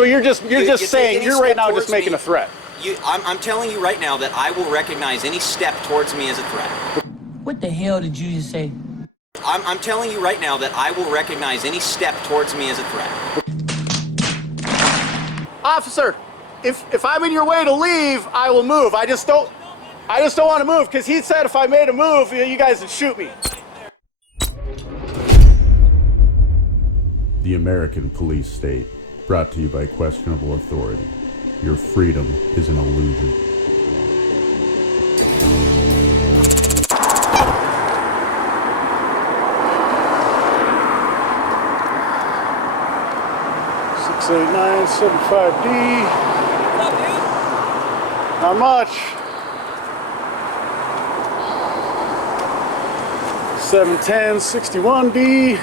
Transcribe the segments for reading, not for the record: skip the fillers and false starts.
So you're just saying, you're right now just making a threat. I'm telling you right now that I will recognize any step towards me as a threat. What the hell did you just say? I'm telling you right now that I will recognize any step towards me as a threat. Officer, if I'm in your way to leave, I will move. I just don't want to move, because he said if I made a move, you guys would shoot me. The American police state, brought to you by questionable authority. Your freedom is an illusion. $689.75D. Not much. 710.61D.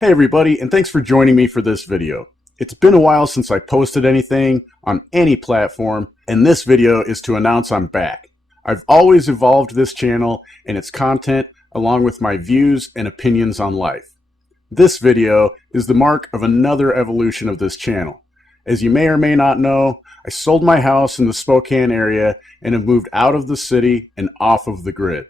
Hey everybody, and thanks for joining me for this video. It's been a while since I posted anything on any platform, and this video is to announce I'm back. I've always evolved this channel and its content along with my views and opinions on life. This video is the mark of another evolution of this channel. As you may or may not know, I sold my house in the Spokane area and have moved out of the city and off of the grid.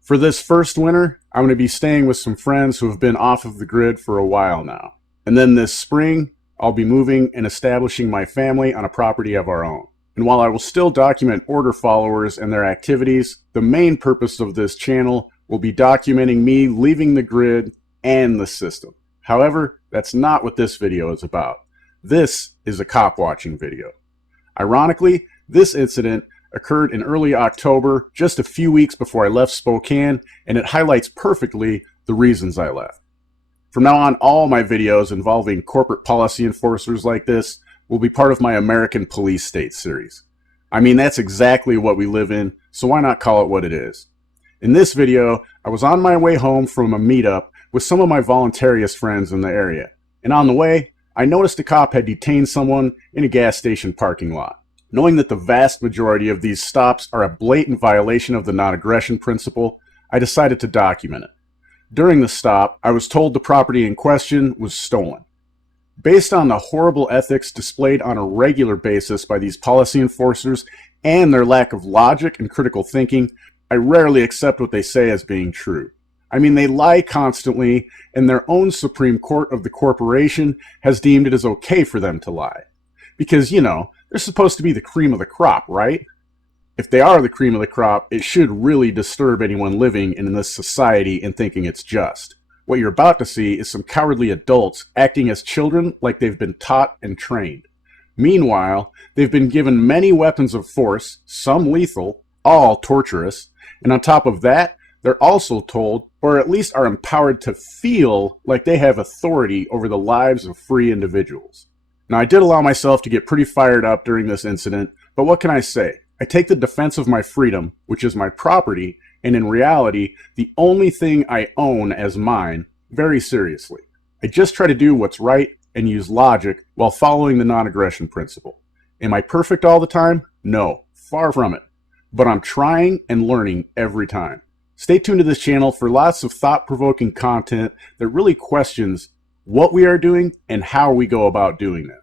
For this first winter, I'm going to be staying with some friends who have been off of the grid for a while now. And then this spring, I'll be moving and establishing my family on a property of our own. And while I will still document order followers and their activities, the main purpose of this channel will be documenting me leaving the grid and the system. However, that's not what this video is about. This is a cop watching video. Ironically, this incident occurred in early October, just a few weeks before I left Spokane, and it highlights perfectly the reasons I left. From now on, all my videos involving corporate policy enforcers like this will be part of my American Police State series. I mean, that's exactly what we live in, so why not call it what it is? In this video, I was on my way home from a meetup with some of my voluntarist friends in the area, and on the way, I noticed a cop had detained someone in a gas station parking lot. Knowing that the vast majority of these stops are a blatant violation of the non-aggression principle, I decided to document it. During the stop, I was told the property in question was stolen. Based on the horrible ethics displayed on a regular basis by these policy enforcers and their lack of logic and critical thinking, I rarely accept what they say as being true. I mean, they lie constantly, and their own Supreme Court of the corporation has deemed it as okay for them to lie. Because, you know, they're supposed to be the cream of the crop, right? If they are the cream of the crop, it should really disturb anyone living in this society and thinking it's just. What you're about to see is some cowardly adults acting as children like they've been taught and trained. Meanwhile, they've been given many weapons of force, some lethal, all torturous, and on top of that, they're also told, or at least are empowered to feel like they have authority over the lives of free individuals. Now, I did allow myself to get pretty fired up during this incident, but what can I say? I take the defense of my freedom, which is my property, and in reality, the only thing I own as mine, very seriously. I just try to do what's right and use logic while following the non-aggression principle. Am I perfect all the time? No, far from it. But I'm trying and learning every time. Stay tuned to this channel for lots of thought-provoking content that really questions what we are doing and how we go about doing it.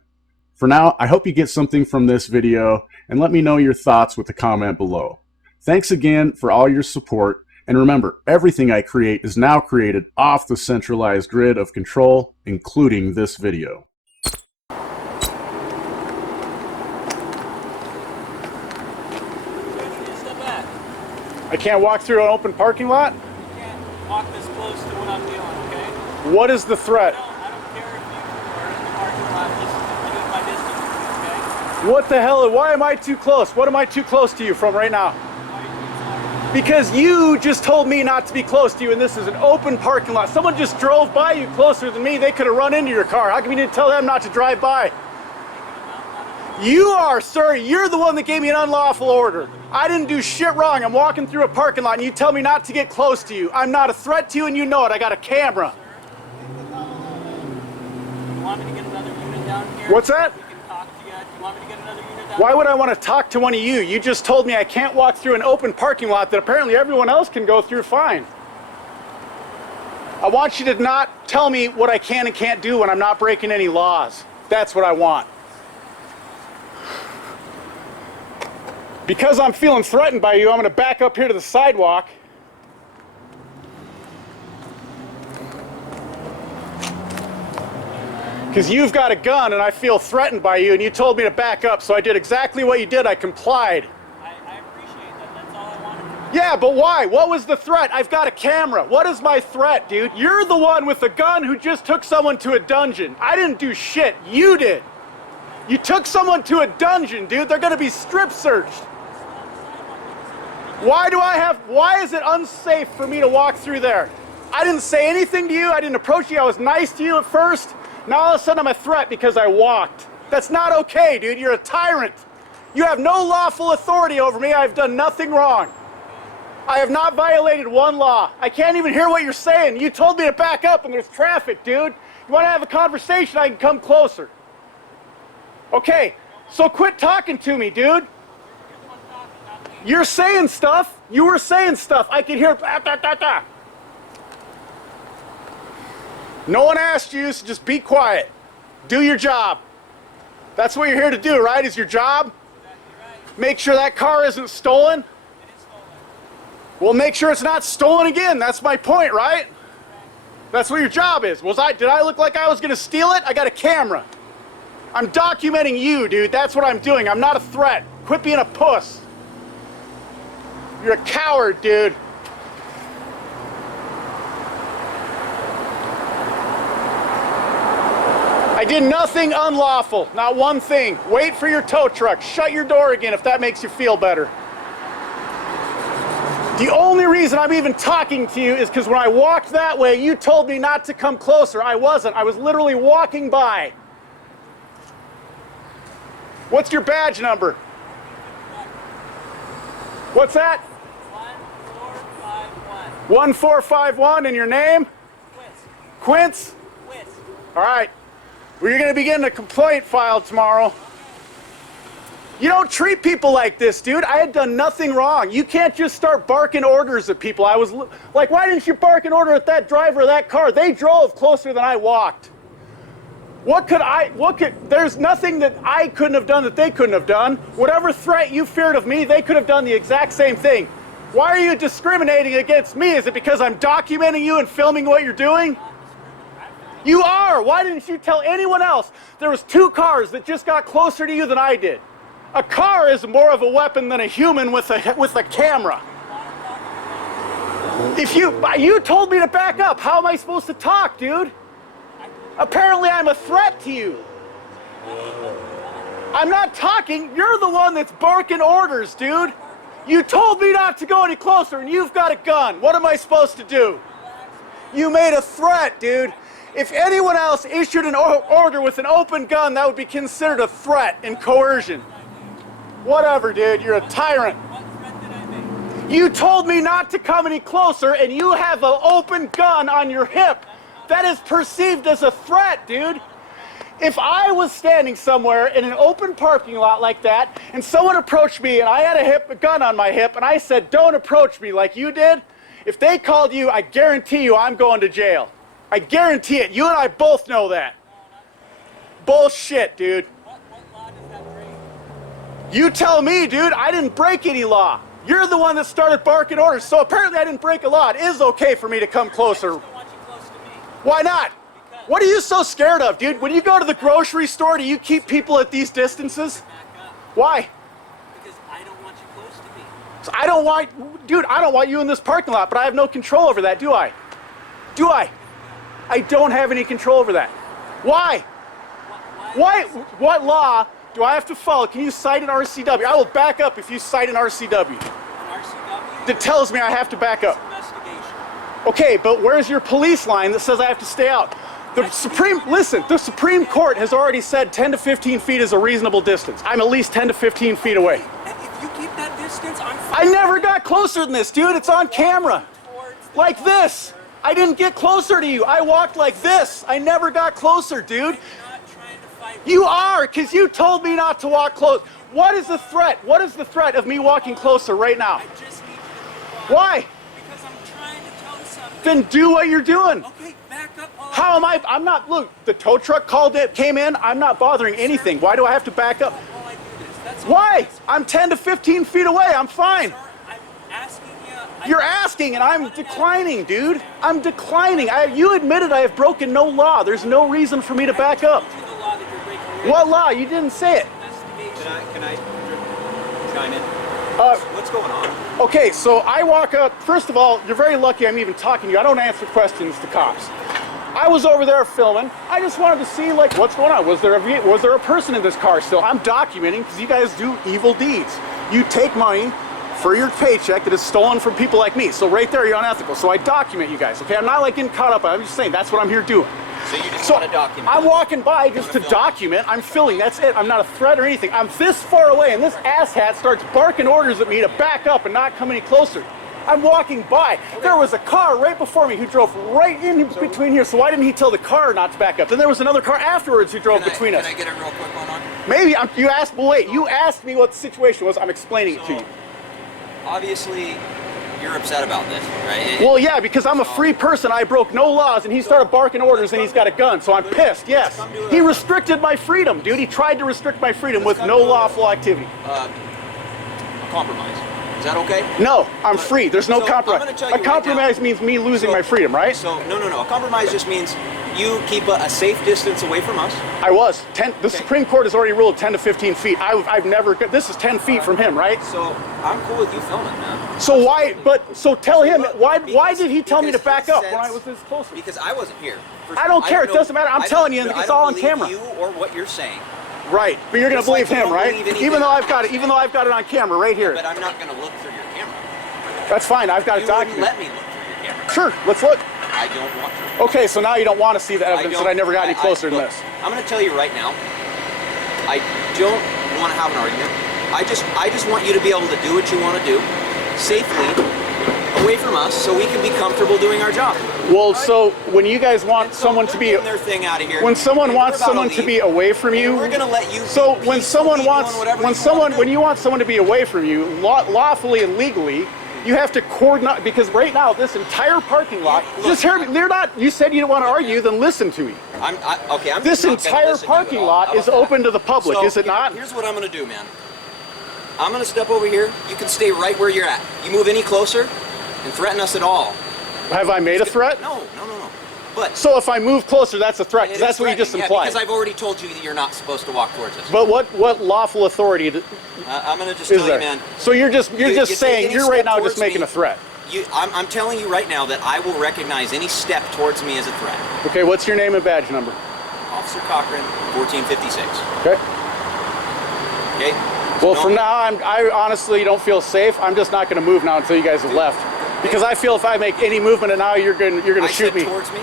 For now, I hope you get something from this video, and let me know your thoughts with a comment below. Thanks again for all your support, and remember, everything I create is now created off the centralized grid of control, including this video. I can't walk through an open parking lot? You can't walk this close to what I'm doing, okay? What is the threat? I don't care if you are in the parking lot, just I need my distance, okay? What the hell? Why am I too close? What am I too close to you from right now? Because you just told me not to be close to you, and this is an open parking lot. Someone just drove by you closer than me. They could have run into your car. How come you didn't tell them not to drive by? You are, sir. You're the one that gave me an unlawful order. I didn't do shit wrong. I'm walking through a parking lot and you tell me not to get close to you. I'm not a threat to you and you know it. I got a camera. You want me to get another unit down here? What's that? We can talk to you. You want me to get another unit down Why would I want to talk to one of you? You just told me I can't walk through an open parking lot that apparently everyone else can go through fine. I want you to not tell me what I can and can't do when I'm not breaking any laws. That's what I want. Because I'm feeling threatened by you, I'm going to back up here to the sidewalk. Because you've got a gun and I feel threatened by you, and you told me to back up, so I did exactly what you did. I complied. I appreciate that. That's all I wanted. Yeah, but why? What was the threat? I've got a camera. What is my threat, dude? You're the one with the gun who just took someone to a dungeon. I didn't do shit. You did. You took someone to a dungeon, dude. They're going to be strip searched. Why is it unsafe for me to walk through there? I didn't say anything to you. I didn't approach you. I was nice to you at first. Now all of a sudden I'm a threat because I walked. That's not okay, dude. You're a tyrant. You have no lawful authority over me. I've done nothing wrong. I have not violated one law. I can't even hear what you're saying. You told me to back up and there's traffic, dude. You want to have a conversation, I can come closer. Okay, so quit talking to me, dude. You're saying stuff. You were saying stuff. I could hear. No one asked you, so just be quiet. Do your job. That's what you're here to do, right? Is your job? Make sure that car isn't stolen. Well, make sure it's not stolen again. That's my point, right? That's what your job is. Did I look like I was going to steal it? I got a camera. I'm documenting you, dude. That's what I'm doing. I'm not a threat. Quit being a puss. You're a coward, dude. I did nothing unlawful, not one thing. Wait for your tow truck. Shut your door again if that makes you feel better. The only reason I'm even talking to you is because when I walked that way, you told me not to come closer. I wasn't. I was literally walking by. What's your badge number? What's that? 1451. 1451, and your name? Quince? Quince. All right. Well, you're going to be getting a complaint filed tomorrow. You don't treat people like this, dude. I had done nothing wrong. You can't just start barking orders at people. I was like, why didn't you bark an order at that driver of that car? They drove closer than I walked. There's nothing that I couldn't have done that they couldn't have done. Whatever threat you feared of me, they could have done the exact same thing. Why are you discriminating against me? Is it because I'm documenting you and filming what you're doing? You are. Why didn't you tell anyone else? There was 2 cars that just got closer to you than I did. A car is more of a weapon than a human with a camera. If you told me to back up, how am I supposed to talk, dude? Apparently I'm a threat to you. I'm not talking. You're the one that's barking orders, dude. You told me not to go any closer, and you've got a gun. What am I supposed to do? You made a threat, dude. If anyone else issued an order with an open gun, that would be considered a threat and coercion. Whatever, dude. You're a tyrant. What threat did I make? You told me not to come any closer, and you have an open gun on your hip. That is perceived as a threat, dude. If I was standing somewhere in an open parking lot like that, and someone approached me, and I had a gun on my hip, and I said, don't approach me like you did, if they called you, I guarantee you I'm going to jail. I guarantee it. You and I both know that. Bullshit, dude. What law does that break? You tell me, dude. I didn't break any law. You're the one that started barking orders, so apparently I didn't break a law. It is okay for me to come closer. I just don't want you close to me. Why not? Because What are you so scared of, dude? When you go to the grocery store, do you keep people at these distances? back up. Why? Because I don't want you close to me. So I don't want you in this parking lot, but I have no control over that, do I? Do I? I don't have any control over that. Why? Why? What law do I have to follow? Can you cite an RCW? I will back up if you cite an RCW An RCW? that tells me I have to back up. Investigation. Okay, but where's your police line that says I have to stay out? The Supreme Court has already said 10 to 15 feet is a reasonable distance. I'm at least 10 to 15 feet away. And if you keep that distance, I'm I never got closer than this, dude. It's on camera. towards the Like this. I didn't get closer to you. I walked like this. I never got closer, dude. I'm not trying to fight. You are, because you told me not to walk close. What is the threat? What is the threat of me walking closer right now? I just need you to be quiet. Why? Because I'm trying to tell you something. Then do what you're doing. Okay, back up. How am I? I'm not. Look, the tow truck came in. I'm not bothering anything. Why do I have to back up? All I do this. That's all Why? I'm I'm 10 to 15 feet away. I'm fine. Sir, I'm asking you. You're asking, and I'm declining, dude. I'm declining. You admitted I have broken no law. There's no reason for me to back up. The law that you're breaking. What law? You didn't say it. Can I chime in? What's going on? Okay, so I walk up. First of all, you're very lucky I'm even talking to you. I don't answer questions to cops. I was over there filming. I just wanted to see, like, what's going on. Was there a person in this car still? I'm documenting because you guys do evil deeds. You take money for your paycheck that is stolen from people like me. So right there, you're unethical. So I document you guys, okay? I'm not like getting caught up. I'm just saying that's what I'm here doing. So you just want to document? I'm walking by just to document. I'm filming. That's it. I'm not a threat or anything. I'm this far away, and this asshat starts barking orders at me to back up and not come any closer. I'm walking by. There was a car right before me who drove right in between here. So why didn't he tell the car not to back up? Then there was another car afterwards who drove between us. Can I get a real quick one on? Maybe you asked. Well, wait. You asked me what the situation was. I'm explaining it to you. Obviously, you're upset about this, right? Well, yeah, because I'm a free person. I broke no laws, and he started barking orders, and he's got a gun. So I'm pissed. Yes, he restricted my freedom, dude. He tried to restrict my freedom with no lawful activity. Compromise. Is that okay? No, I'm free. There's no So, compromise. I'm gonna tell you A compromise right now- means me losing my freedom, right? So, no. A compromise just means you keep a safe distance away from us. I was. The Supreme Court has already ruled 10 to 15 feet. I've never. This is 10 feet from him, right? So, I'm cool with you filming, man. So why? So tell him why Because- did he tell me to because back he up said- when I was this close? Because I wasn't here. I don't care. It doesn't matter. I'm telling you, and it's all on camera. You or what you're saying. Right, but you're gonna Just like believe you him, don't right? believe anything. Even though I've got it on camera right here. But I'm not going to look through your camera. That's fine. I've got it You wouldn't documented. let me look through your camera. Sure, let's look. I don't want to. Okay, so now you don't want to see the evidence that I never got any closer than look, this. I'm going to tell you right now. I don't want to have an argument. I just want you to be able to do what you want to do safely away from us, so we can be comfortable doing our job. Well, so when you guys want someone to be, their thing out of here. when someone and wants we're about someone to be away from you, we're going to let you. so when peacefully someone wants, doing whatever you wanna do. when you want someone to be away from you, lawfully and legally, you have to coordinate, because right now this entire parking lot, Look, just hear me, they're not, you said you didn't want to argue, then listen to me. Okay. I'm This not gonna entire listen to you at parking all. lot How is about that? open to the public, So, is it not? Here's what I'm going to do, man. I'm going to step over here. You can stay right where you're at. You move any closer and threaten us at all. Have I made a threat? No. But So if I move closer, that's a threat, it because is that's what you just threatening, implied. because I've already told you that you're not supposed to walk towards us. But what lawful authority I'm going to just is tell there? you, man. So you're just You take saying, any you're right step now towards just making me, a threat. I'm telling you right now that I will recognize any step towards me as a threat. Okay, what's your name and badge number? Officer Cochran, 1456. Okay. Okay? Well, No- from now on, I honestly don't feel safe. I'm just not going to move now until you guys have left, because I feel if I make any movement now, you're going to shoot me. Towards me.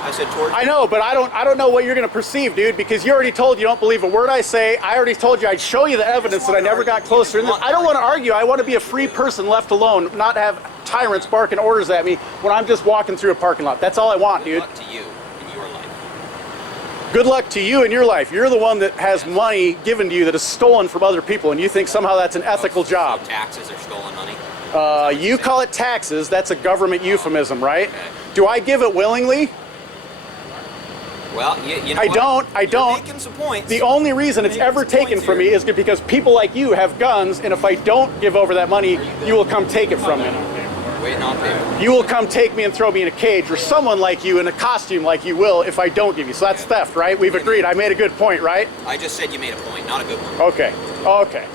I said towards I know, but I don't know what you're going to perceive, dude, because you already told you don't believe a word I say. I already told you I'd show you the evidence that I never got closer. I don't want to argue. I want to be a free person left alone, not have tyrants barking orders at me when I'm just walking through a parking lot. That's all I want, dude. Good luck to you in your life. Good luck to you in your life. You're the one that has money given to you that is stolen from other people, and you think somehow that's an ethical job. So taxes are stolen money. You call it taxes. That's a government euphemism, right? Okay. Do I give it willingly? Well, you know I what? don't. You're making some points. The only reason it's ever taken from me is because people like you have guns, and if I don't give over that money, you will come take it from me. Waiting on paper. You will come take me and throw me in a cage, or someone like you in a costume like you will if I don't give you. So that's theft, right? We've agreed. I made a good point, right? I just said you made a point, not a good one. Okay. Okay.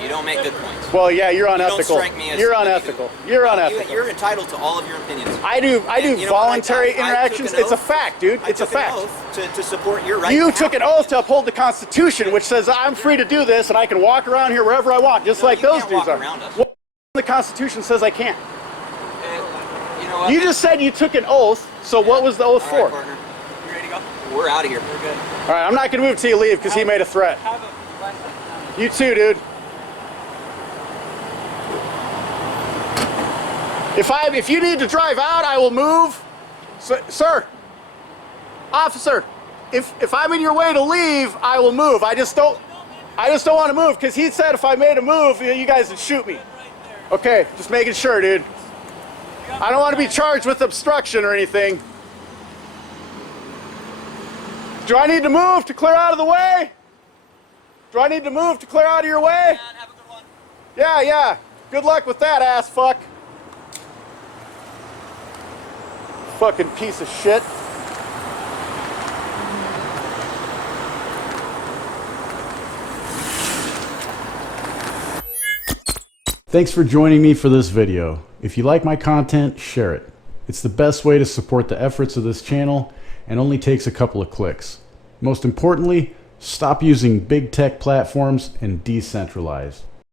You don't make good points. Well, yeah, you're You don't unethical. strike me as You're somebody unethical. who- You're unethical. You're entitled to all of your opinions. I do And you know what? voluntary I took interactions. an It's a oath. fact, dude. It's a I took fact. an oath to support your right. You to took have an oath to uphold the Constitution, which says I'm free to do this and I can walk around here wherever I want, just No, like you those can't dudes walk are. around us. Well, the Constitution says I can't. You know what? You just said you took an oath, so what was the oath All right, for? partner. You ready to go? We're out of here. We're good. All right, I'm not going to move till you leave because he made a threat. Have a blessed You too, dude. If you need to drive out, I will move. Sir, officer, if I'm in your way to leave, I will move. I just don't want to move because he said if I made a move, you guys would shoot me. Okay, just making sure, dude. I don't want to be charged with obstruction or anything. Do I need to move to clear out of the way? Do I need to move to clear out of your way? Have a good one. Yeah, yeah. Good luck with that, ass fuck. Fucking piece of shit. Thanks for joining me for this video. If you like my content, share it. It's the best way to support the efforts of this channel and only takes a couple of clicks. Most importantly, stop using big tech platforms and decentralize.